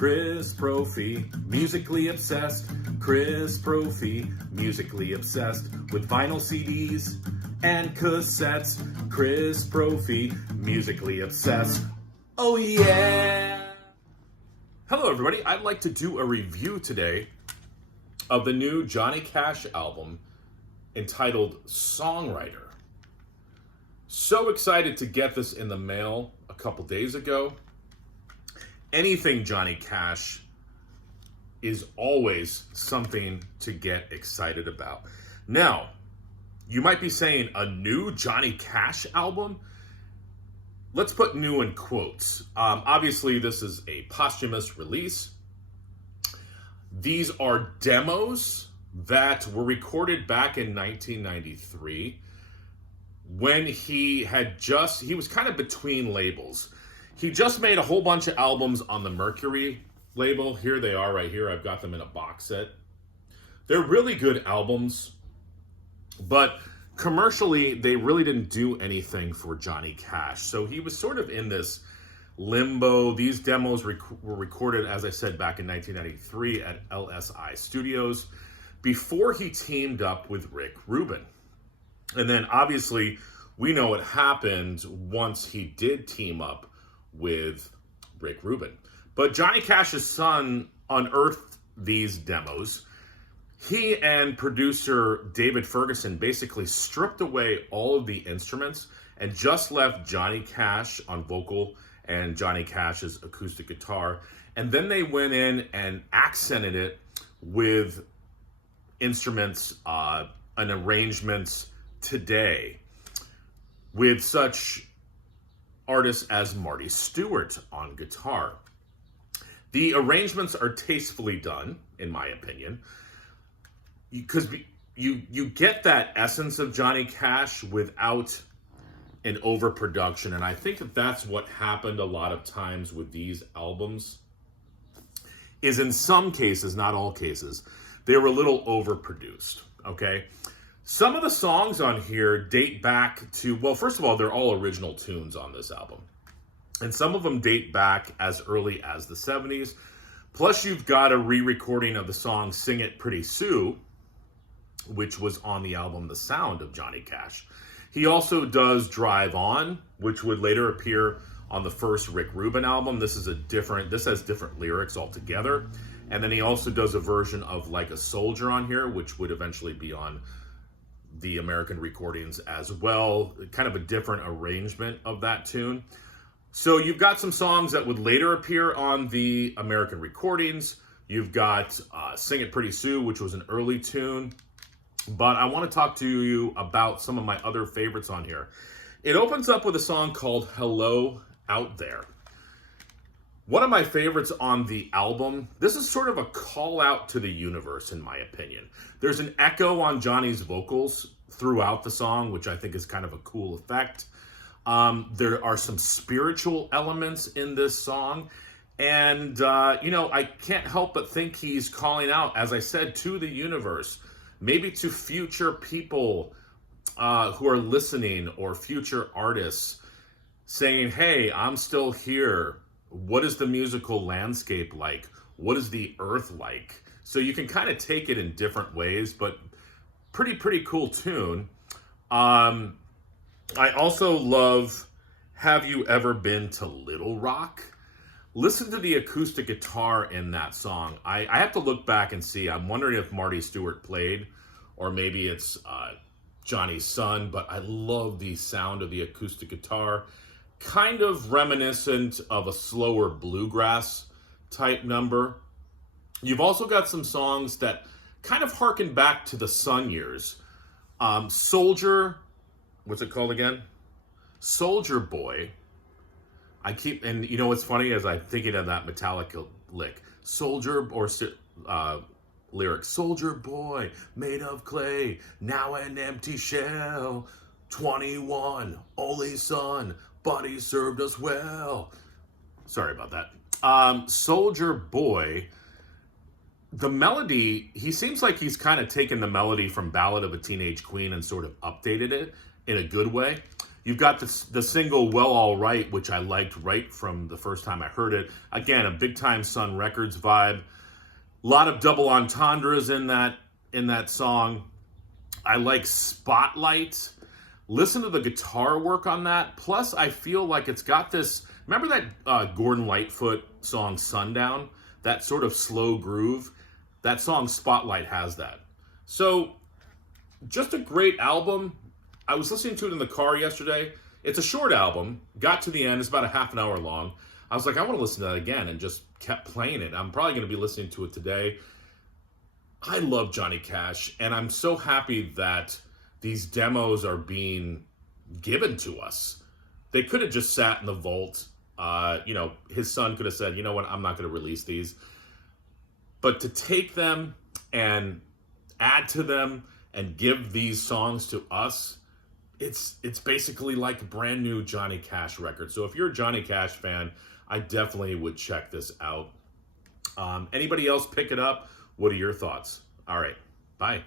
Chris Brophy, musically obsessed. Chris Brophy, musically obsessed with vinyl CDs and cassettes. Chris Brophy, musically obsessed. Oh yeah! Hello everybody, I'd like to do a review today of the new Johnny Cash album entitled Songwriter. So excited to get this in the mail a couple days ago. Anything Johnny Cash is always something to get excited about. Now, you might be saying a new Johnny Cash album? Let's put new in quotes. Obviously, this is a posthumous release. These are demos that were recorded back in 1993 when he was kind of between labels. He just made a whole bunch of albums on the Mercury label. Here they are right here. I've got them in a box set. They're really good albums, but commercially, they really didn't do anything for Johnny Cash. So he was sort of in this limbo. These demos were recorded, as I said, back in 1993 at LSI Studios before he teamed up with Rick Rubin. And then obviously, we know what happened once he did team up with Rick Rubin. But Johnny Cash's son unearthed these demos. He and producer David Ferguson basically stripped away all of the instruments and just left Johnny Cash on vocal and Johnny Cash's acoustic guitar. And then they went in and accented it with instruments and arrangements today with such artists as Marty Stewart on guitar. The arrangements are tastefully done, in my opinion, because you get that essence of Johnny Cash without an overproduction, and I think that's what happened a lot of times with these albums, is in some cases, not all cases, they were a little overproduced, okay? Some of the songs on here date back to, well, first of all, they're all original tunes on this album. And some of them date back as early as the 70s. Plus, you've got a re-recording of the song Sing It Pretty Sue, which was on the album The Sound of Johnny Cash. He also does Drive On, which would later appear on the first Rick Rubin album. This has different lyrics altogether. And then he also does a version of Like a Soldier on here, which would eventually be on the American recordings as well, kind of a different arrangement of that tune. So you've got some songs that would later appear on the American recordings. You've got Sing It Pretty Sue, which was an early tune. But I want to talk to you about some of my other favorites on here. It opens up with a song called Hello Out There. One of my favorites on the album, this is sort of a call out to the universe, in my opinion. There's an echo on Johnny's vocals throughout the song, which I think is kind of a cool effect. There are some spiritual elements in this song. And, I can't help but think he's calling out, as I said, to the universe, maybe to future people who are listening or future artists saying, hey, I'm still here. What is the musical landscape like? What is the earth like? So you can kind of take it in different ways, but pretty cool tune. I also love Have You Ever Been to Little Rock? Listen to the acoustic guitar in that song. I have to look back and see. I'm wondering if Marty Stewart played, or maybe it's Johnny's son, but I love the sound of the acoustic guitar. Kind of reminiscent of a slower bluegrass type number. You've also got some songs that kind of harken back to the Sun years. Soldier, what's it called again? Soldier Boy. And you know what's funny as I'm thinking of that Metallica lick. Lyric, Soldier Boy, made of clay, now an empty shell. 21, only son, but he served us well. Sorry about that. Soldier Boy, the melody, he seems like he's kind of taken the melody from Ballad of a Teenage Queen and sort of updated it in a good way. You've got the single "Well All Right," which I liked right from the first time I heard it. Again, a Big Time Sun Records vibe. A lot of double entendres in that song. I like Spotlight. Listen to the guitar work on that. Plus, I feel like it's got this. Remember that Gordon Lightfoot song "Sundown"? That sort of slow groove. That song Spotlight has that. So, just a great album. I was listening to it in the car yesterday. It's a short album. Got to the end. It's about a half an hour long. I was like, I want to listen to that again, and just kept playing it. I'm probably going to be listening to it today. I love Johnny Cash, and I'm so happy that these demos are being given to us. They could have just sat in the vault. His son could have said, you know what, I'm not going to release these. But to take them and add to them and give these songs to us, it's basically like a brand new Johnny Cash record. So if you're a Johnny Cash fan, I definitely would check this out. Anybody else pick it up? What are your thoughts? All right, bye.